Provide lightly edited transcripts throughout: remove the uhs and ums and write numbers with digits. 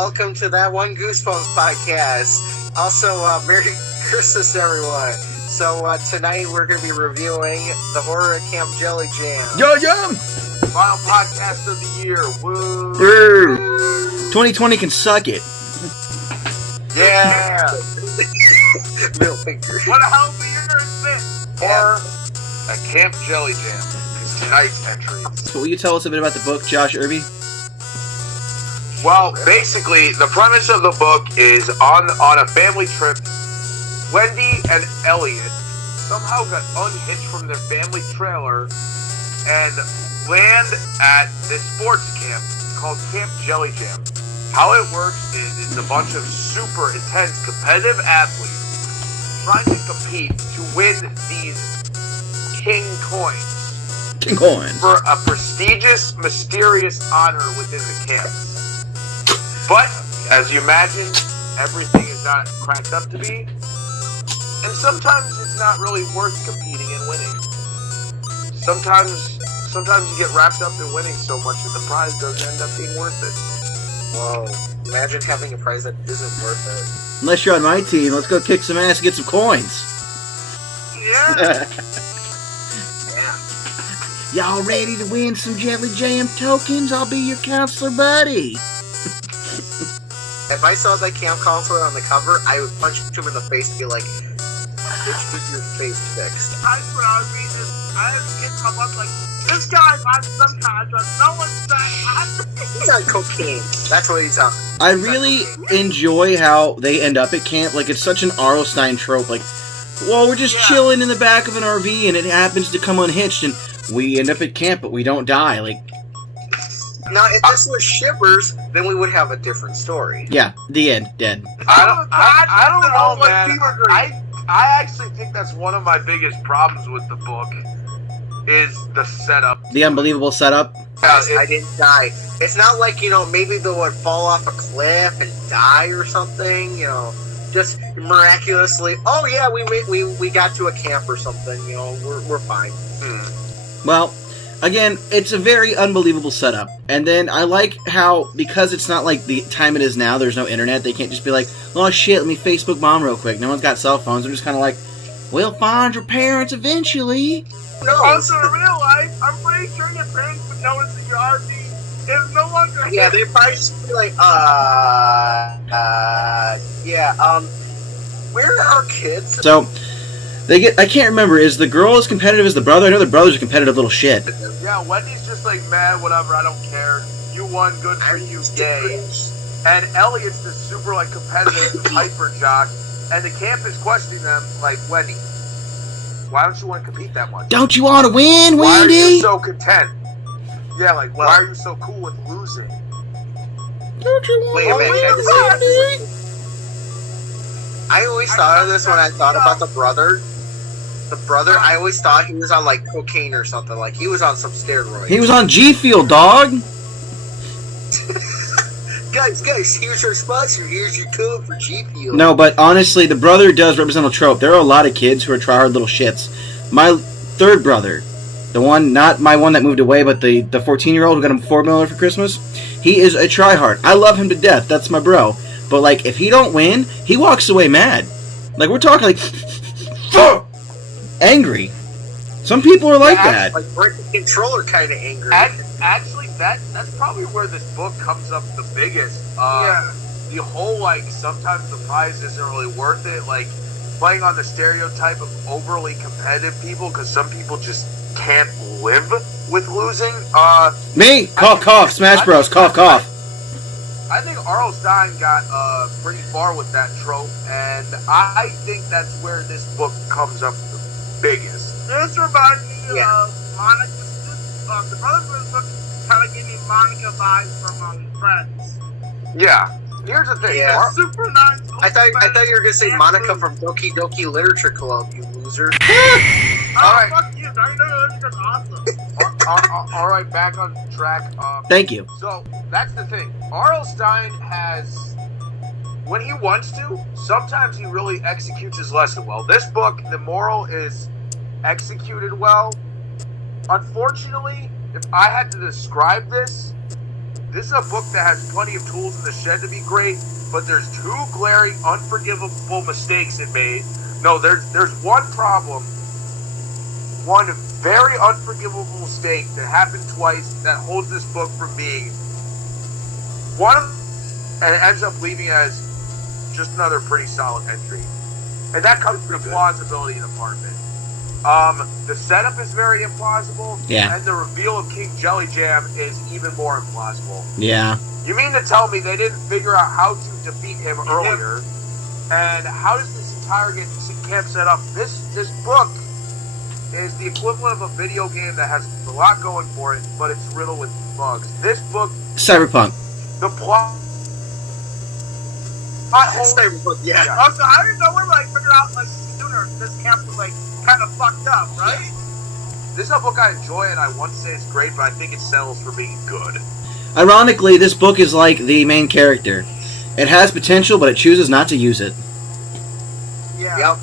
welcome to that one Goosebumps podcast. Also, Merry Christmas, everyone. So, tonight we're going to be reviewing the horror at Camp Jellyjam. Jellyjam! Final podcast of the year. Woo! Woo! 2020 can suck it. Yeah! Middle finger. What a hell of a year it's been! Horror at Camp Jellyjam is tonight's entry. So will you tell us a bit about the book, Josh Irby? Well, basically, the premise of the book is on a family trip, Wendy and Elliot somehow got unhitched from their family trailer and land at this sports camp called Camp Jellyjam. How it works is a bunch of super intense competitive athletes trying to compete to win these king coins. King coins. For a prestigious, mysterious honor within the camp. But, as you imagine, everything is not cracked up to be. And sometimes it's not really worth competing and winning. Sometimes you get wrapped up in winning so much that the prize doesn't end up being worth it. Whoa. Imagine having a prize that isn't worth it. Unless you're on my team, let's go kick some ass and get some coins. Yeah. Yeah. Y'all ready to win some Jellyjam tokens? I'll be your counselor buddy. If I saw that camp counselor on the cover, I would punch him in the face and be like, bitch, get your face fixed. I swear I was reading this. I was getting my butt like, this guy's on some contract. No one's saying He's on cocaine. That's what he's on. I really enjoy how they end up at camp. Like, it's such an R.L. Stein trope. Like, well, we're just chilling in the back of an RV and it happens to come unhitched and we end up at camp, but we don't die. Like, Now, if this was Shivers, then we would have a different story. yeah, the end. Dead. I don't know, what man. fever dream. I actually think that's one of my biggest problems with the book is the setup. The unbelievable setup. I didn't die. It's not like, maybe they would fall off a cliff and die or something, just miraculously, oh yeah, we got to a camp or something, we're fine. Well, again, it's a very unbelievable setup. And then I like how, because it's not like the time it is now, there's no internet, they can't just be like, oh shit, let me Facebook mom real quick. No one's got cell phones. They're just kind of like, we'll find your parents eventually. No, Also, in real life, I'm pretty sure your parents would notice that your RV is no longer yeah, they'd probably just be like, where are our kids? So, I can't remember, is the girl as competitive as the brother? I know the brother's a competitive little shit. Yeah, Wendy's just like, man, whatever, I don't care. You won, good for you, yay. And Elliot's this super, like, competitive hyper jock, and the camp is questioning them, like, Wendy, why don't you want to compete that much? Don't you want to win, Why are Wendy? you so content? Yeah, like, why are you so cool with losing? Don't you want Wait a to minute, win, Wendy? I always thought of this when I thought about the brother. The brother, I always thought he was on, like, cocaine or something. Like, he was on some steroids. He was on G Field, dog. Guys, here's your sponsor. Here's your code for G Fuel. No, but honestly, the brother does represent a trope. There are a lot of kids who are tryhard little shits. My third brother, the one, not my one that moved away, but the 14-year-old who got him $4 for Christmas, he is a tryhard. I love him to death. That's my bro. But, like, if he don't win, he walks away mad. Like, we're talking, like, angry. Some people are like that. Like, break the controller kind of angry. Actually, that's probably where this book comes up the biggest. The whole, like, sometimes the prize isn't really worth it. Like, playing on the stereotype of overly competitive people, because some people just can't live with losing. Me? Cough, cough. Smash Bros. Cough, cough. I think R.L. Stein got pretty far with that trope, and I think that's where this book comes up the biggest. This reminds me of Monica. The brother from this book kind of gave me Monica vibes from Friends. Yeah. Here's the thing. Yeah. Super nice. I thought you were gonna say Monica from Doki Doki Literature Club, you loser. Alright. Fuck you. Doki Doki Literature awesome. Alright, back on track. Thank you. So, that's the thing. R.L. Stein has, when he wants to, sometimes he really executes his lesson well. This book, the moral is executed well. Unfortunately, if I had to describe this, this is a book that has plenty of tools in the shed to be great, but there's two glaring, unforgivable mistakes it made. No, there's one problem, one very unforgivable mistake that happened twice that holds this book from being one of, and it ends up leaving as just another pretty solid entry. And that comes from the plausibility department. The setup is very implausible, and the reveal of King Jellyjam is even more implausible. Yeah. You mean to tell me they didn't figure out how to defeat him earlier? And how does this entire camp set up? This book is the equivalent of a video game that has a lot going for it, but it's riddled with bugs. This book, Cyberpunk. the plot. Cyberpunk, yeah. Also, how did no one figure out sooner this camp was kind of fucked up, right? This is a book I enjoy, and I want to say it's great, but I think it settles for being good. Ironically, this book is like the main character. It has potential, but it chooses not to use it. Yeah. Yep.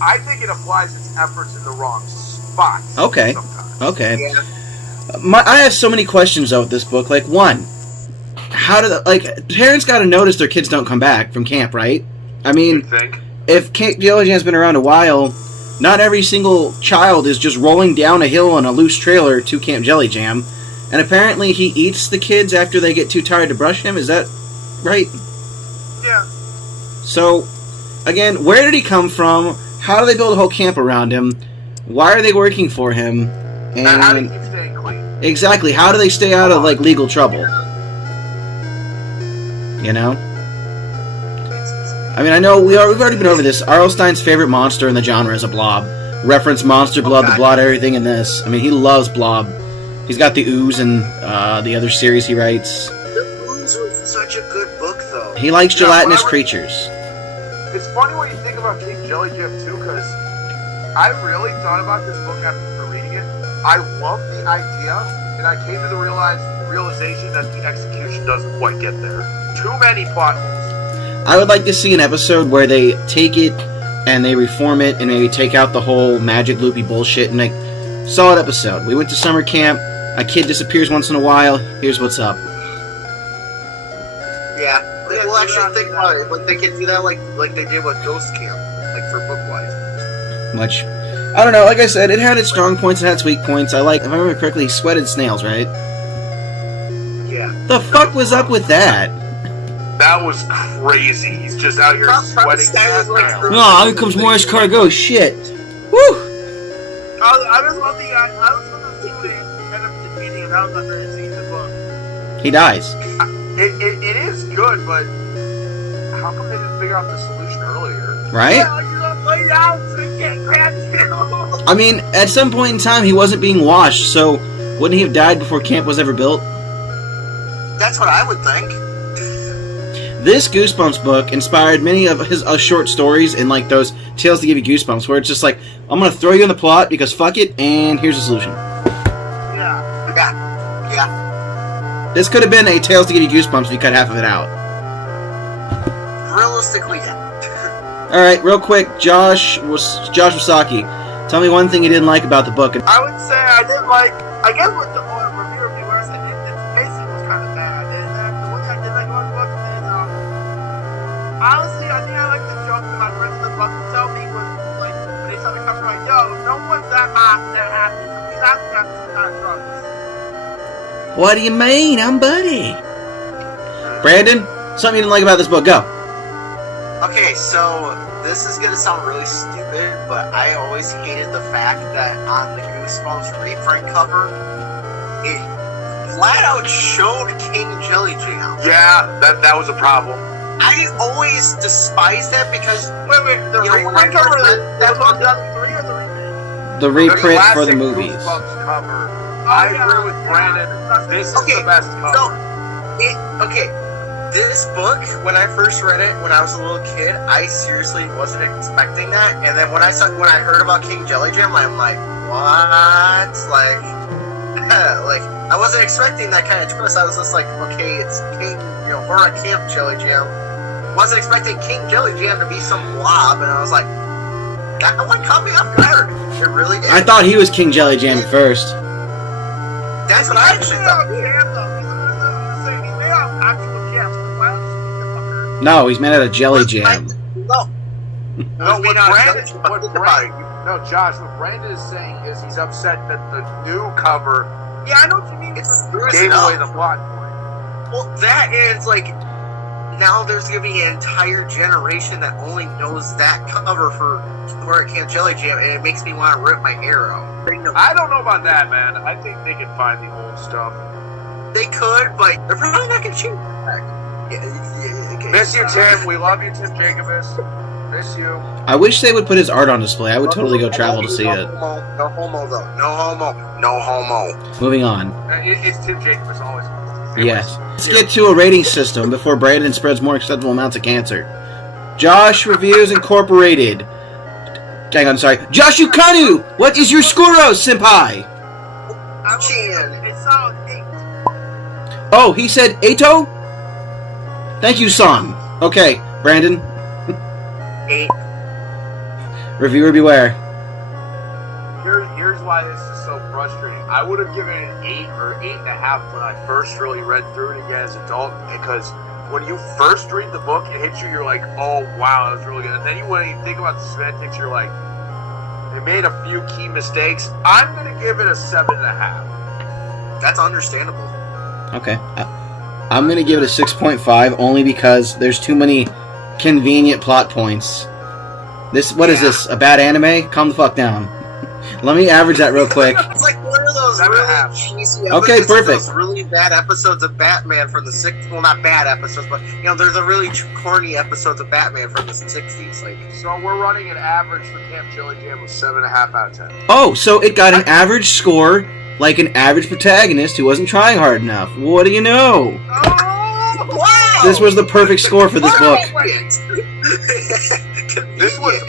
I think it applies its efforts in the wrong spots. Okay. Sometimes. Okay. Yeah. I have so many questions though with this book. Like, one, how do parents got to notice their kids don't come back from camp, right? I mean, You think? if Camp Jellyjam's been around a while, not every single child is just rolling down a hill on a loose trailer to Camp Jellyjam, and apparently he eats the kids after they get too tired to brush him. Is that right? Yeah. So, again, where did he come from? How do they build a whole camp around him? Why are they working for him? And how do you And keep staying clean? exactly, how do they stay out of legal trouble? You know? I mean, I know we've already been over this. R.L. Stein's favorite monster in the genre is a blob. Reference Monster Blood, the Blood, everything in this. I mean, he loves Blob. He's got the Ooze and the other series he writes. The Ooze was such a good book, though. He likes gelatinous Robert- creatures. It's funny when you think about King Jellyjam too, because I really thought about this book after reading it. I love the idea, and I came to the realization that the execution doesn't quite get there. Too many plot holes. I would like to see an episode where they take it and they reform it and maybe take out the whole magic loopy bullshit and make solid episode. We went to summer camp. A kid disappears once in a while. Here's what's up. Yeah. Well, actually, think about it. They can do that like they did with Ghost Camp, for book-wise. Much. I don't know. Like I said, it had its strong points and had its weak points. If I remember correctly, he sweated snails, right? Yeah. The fuck was up with that? That was crazy. He's just out here sweating. Oh, here comes Morris Cargo. Shit. Woo! I was one thing. I was one of the people that end up defeating him. That was my favorite scene in the book. He dies. It is good, but how come they didn't figure out the solution earlier? Right? Yeah, you're gonna lay down so you can't catch you. I mean, at some point in time, he wasn't being washed, so wouldn't he have died before camp was ever built? That's what I would think. This Goosebumps book inspired many of his short stories and those tales to give you goosebumps, where it's just like, I'm gonna throw you in the plot because fuck it, and here's the solution. Yeah. Yeah. This could have been a tales to give you goosebumps if you cut half of it out. Realistically, yeah. All right, real quick, Josh Wasaki, tell me one thing you didn't like about the book. I would say I didn't like. I guess with the review of the worst, the pacing was kind of bad. And the one thing I did like about the book is, honestly, I think I like the joke that my friends in the book would tell me was when they started coming like, yo, no one's that happy. He's not got some kind of drugs. What do you mean? I'm Buddy. Brandon, something you didn't like about this book, go. Okay, so this is gonna sound really stupid, but I always hated the fact that on the Goosebumps reprint cover, it flat out showed King Jellyjam. Yeah, that was a problem. I always despised that because Wait, the reprint cover, that's what 2003 or the remake? The reprint for the classic movies. Goosebumps cover. I agree with Brandon. This is the best cover. This book, when I first read it when I was a little kid, I seriously wasn't expecting that. And then when I heard about King Jellyjam, I'm like, what? I wasn't expecting that kind of twist. I was just like, okay, it's King, we're at Camp Jellyjam. Wasn't expecting King Jellyjam to be some blob, and I was like, that one caught me off guard. It really did. I thought he was King Jellyjam at first. That's what I actually thought. No, he's made out of Jellyjam. No. No, What Josh, what Brandon is saying is he's upset that the new cover Yeah, I know what you mean. It's gave away enough. the plot point. Well, that is like now there's gonna be an entire generation that only knows that cover for Hurricane Jellyjam, and it makes me want to rip my hair out. I don't know about that, man. I think they can find the old stuff. They could, but they're probably not gonna shoot back. Okay. Miss you, Tim. We love you, Tim Jacobus. Miss you. I wish they would put his art on display. I would totally go travel to see no it. Homo, no homo, though. No homo. No homo. Moving on. It's Tim Jacobus always. Yes. Let's get to a rating system before Brandon spreads more acceptable amounts of cancer. Josh Reviews Incorporated. Hang on, sorry. Josh Ukanu! What is your score, senpai? Chan. It's solid 8. Oh, he said Eito? Thank you, son. Okay, Brandon. 8. Reviewer beware. Here's why this is so frustrating. I would have given it an 8 or 8.5 when I first really read through it again as an adult, because when you first read the book, it hits you, you're like, oh wow, that was really good. And then when you think about the semantics, you're like, they made a few key mistakes. I'm going to give it a 7.5. That's understandable. Okay. I'm going to give it a 6.5 only because there's too many convenient plot points. What is this? A bad anime? Calm the fuck down. Let me average that real quick. It's like one of those really cheesy episodes. Okay, perfect. Those really bad episodes of Batman from the 60s. Well, not bad episodes, but there's a really corny episodes of Batman from the 60s. Like, So we're running an average for Camp Jellyjam of 7.5 out of 10. Oh, so it got an average score like an average protagonist who wasn't trying hard enough. What do you know? Oh, wow! This was the perfect score for this book. This was...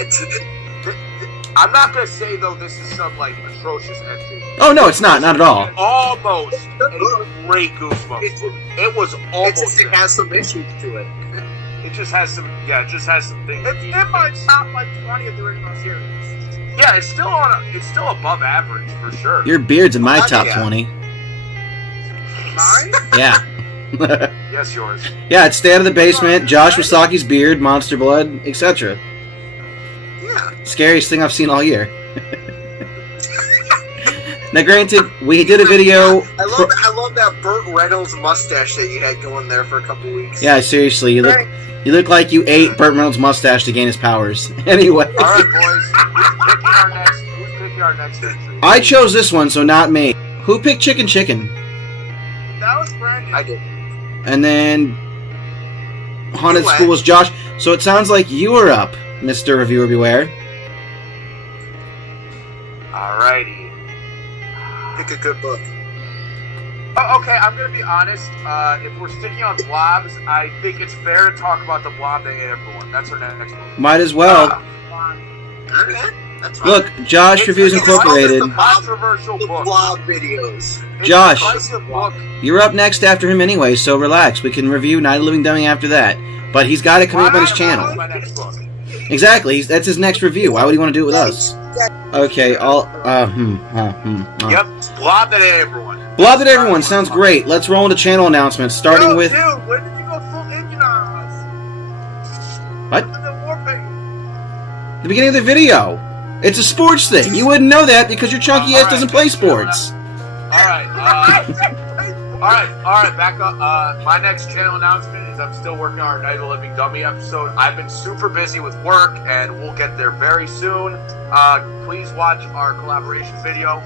I'm not going to say, though, this is some, atrocious entry. Oh, no, it's not. Not at all. Almost a great Goosebumps. It was almost... It has some issues to it. It just has some... Yeah, it just has some things... it's in my top 20 of the original series. Yeah, it's still above average, for sure. Your beard's in my Oh, top yeah. 20. Mine? Yeah. Yes, yours. Yeah, it's Stay Out of the Basement, Josh Wasaki's beard, Monster Blood, etc. Yeah. Scariest thing I've seen all year. Now, granted, we did a video... I love that Burt Reynolds mustache that you had going there for a couple weeks. Yeah, seriously, you look like you ate Burt Reynolds' mustache to gain his powers. Anyway. All right, boys. Who's picking our next entry? I chose this one, so not me. Who picked Chicken Chicken? That was Brandon. I did. And then Haunted You School went. was Josh. So it sounds like you were up, Mr. Reviewer Beware. Alrighty. Pick a good book. Oh, okay, I'm going to be honest. If we're sticking on blobs, I think it's fair to talk about the blob that ate everyone. That's our next one. Might as well. Okay, that's fine. Look, Josh Reviews it's Incorporated. the Controversial The book. blog videos. It's Josh. a divisive book. You're up next after him anyway, so relax. We can review Night of the Living Dummy after that. But he's got it coming up on his channel. My next book. Exactly. That's his next review. Why would he want to do it with us? Okay, Yep, blob that ate everyone. Blob that everyone sounds great. Let's roll into channel announcements, starting with... Dude, when did you go full engine on us? What? Look at the warpaint. The beginning of the video. It's a sports thing. You wouldn't know that because your chunky ass doesn't play sports. Alright, back up. My next channel announcement is I'm still working on our Night of the Living Dummy episode. I've been super busy with work, and we'll get there very soon. Please watch our collaboration video.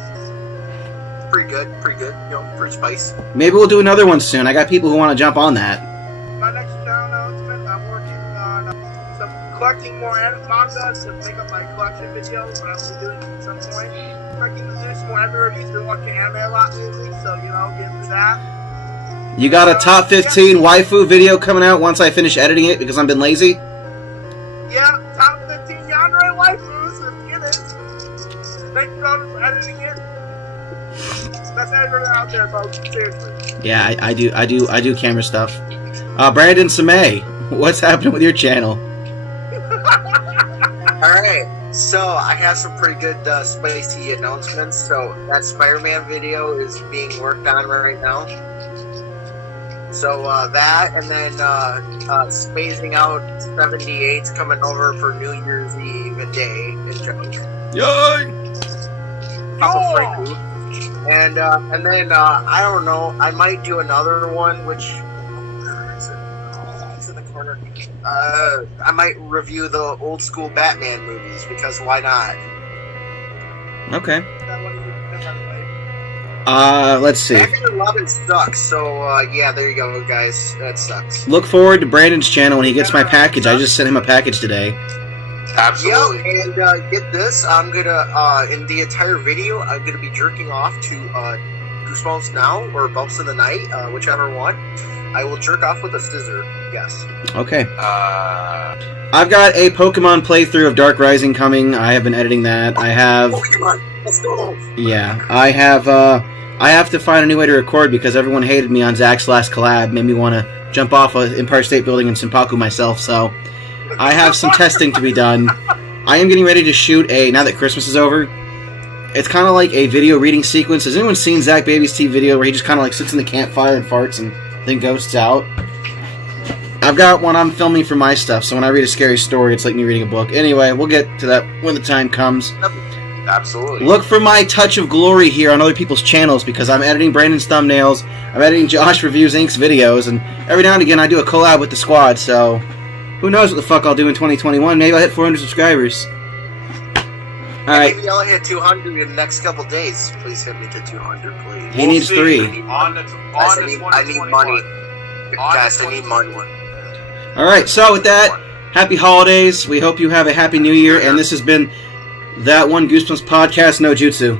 Pretty good. Pretty spicy. Maybe we'll do another one soon. I got people who want to jump on that. My next channel announcement, I'm working on collecting more manga to make up my collection videos, but I will be doing it at some point. Collecting some more anime reviews. Been watching anime a lot lately, so get into that. You got a top 15 waifu video coming out once I finish editing it because I've been lazy? Yeah, top 15 yandere waifus. Let's get it. Thank you for editing it. That's everyone out there, folks. Seriously. Yeah, I do camera stuff. Brandon Samay, what's happening with your channel? Alright, so I have some pretty good spicy announcements. So that Spider-Man video is being worked on right now. So that, and then spacing out 78's coming over for New Year's Eve day in junk. Yay! Papa Frank. And then I don't know. I might do another one, which it's in the corner. I might review the old school Batman movies because why not? Okay. That one you pick on the way. Let's see. Batman 11 sucks. So yeah, there you go, guys. That sucks. Look forward to Brandon's channel when he gets my package. I just sent him a package today. Absolutely. Yep, and get this. I'm gonna in the entire video, I'm gonna be jerking off to Goosebumps Now or Bumps in the Night, whichever one. I will jerk off with a scissor. Yes. Okay. I've got a Pokemon playthrough of Dark Rising coming. I have been editing that. I have. Pokemon, let's go. Yeah, I have. I have to find a new way to record because everyone hated me on Zach's last collab. Made me want to jump off an Empire State Building in Senpaku myself. So I have some testing to be done. I am getting ready to shoot now that Christmas is over. It's kind of like a video reading sequence. Has anyone seen Zach Baby's Tea video where he just kind of like sits in the campfire and farts and then ghosts out? I've got one I'm filming for my stuff, so when I read a scary story, it's like me reading a book. Anyway, we'll get to that when the time comes. Absolutely. Look for my touch of glory here on other people's channels because I'm editing Brandon's thumbnails, I'm editing Josh Reviews Inc.'s videos, and every now and again I do a collab with the squad, so who knows what the fuck I'll do in 2021. Maybe I'll hit 400 subscribers. Alright. Maybe I'll hit 200 in the next couple days. Please hit me to 200, please. He needs 3. Guys, I need money. Guys, I need money. Alright, so with that, happy holidays. We hope you have a happy new year, and this has been That One Goosebumps Podcast No Jutsu.